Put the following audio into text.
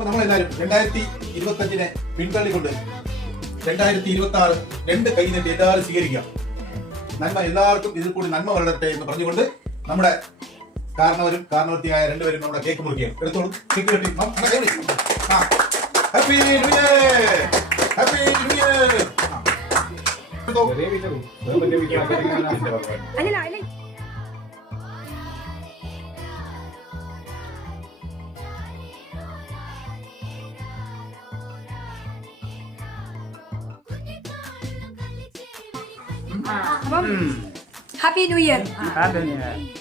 അപ്പൊ നമ്മളെല്ലാവരും 2025 പിന്തള്ളിക്കൊണ്ട് 2026 രണ്ട് കൈ നീട്ടി എല്ലാവരും സ്വീകരിക്കാം. നന്മ എല്ലാവർക്കും ഇതിൽ കൂടി നന്മ വളരട്ടെ എന്ന് പറഞ്ഞുകൊണ്ട് നമ്മുടെ കാരണവരും കാരണവർത്തിയായ രണ്ടുപേരും നമ്മുടെ കേക്ക് മുറിക്കുകയാണ്. എടുത്തോളൂ, കേക്ക് കെട്ടി. Happy new year, happy new year. Happy New Year. Happy New Year.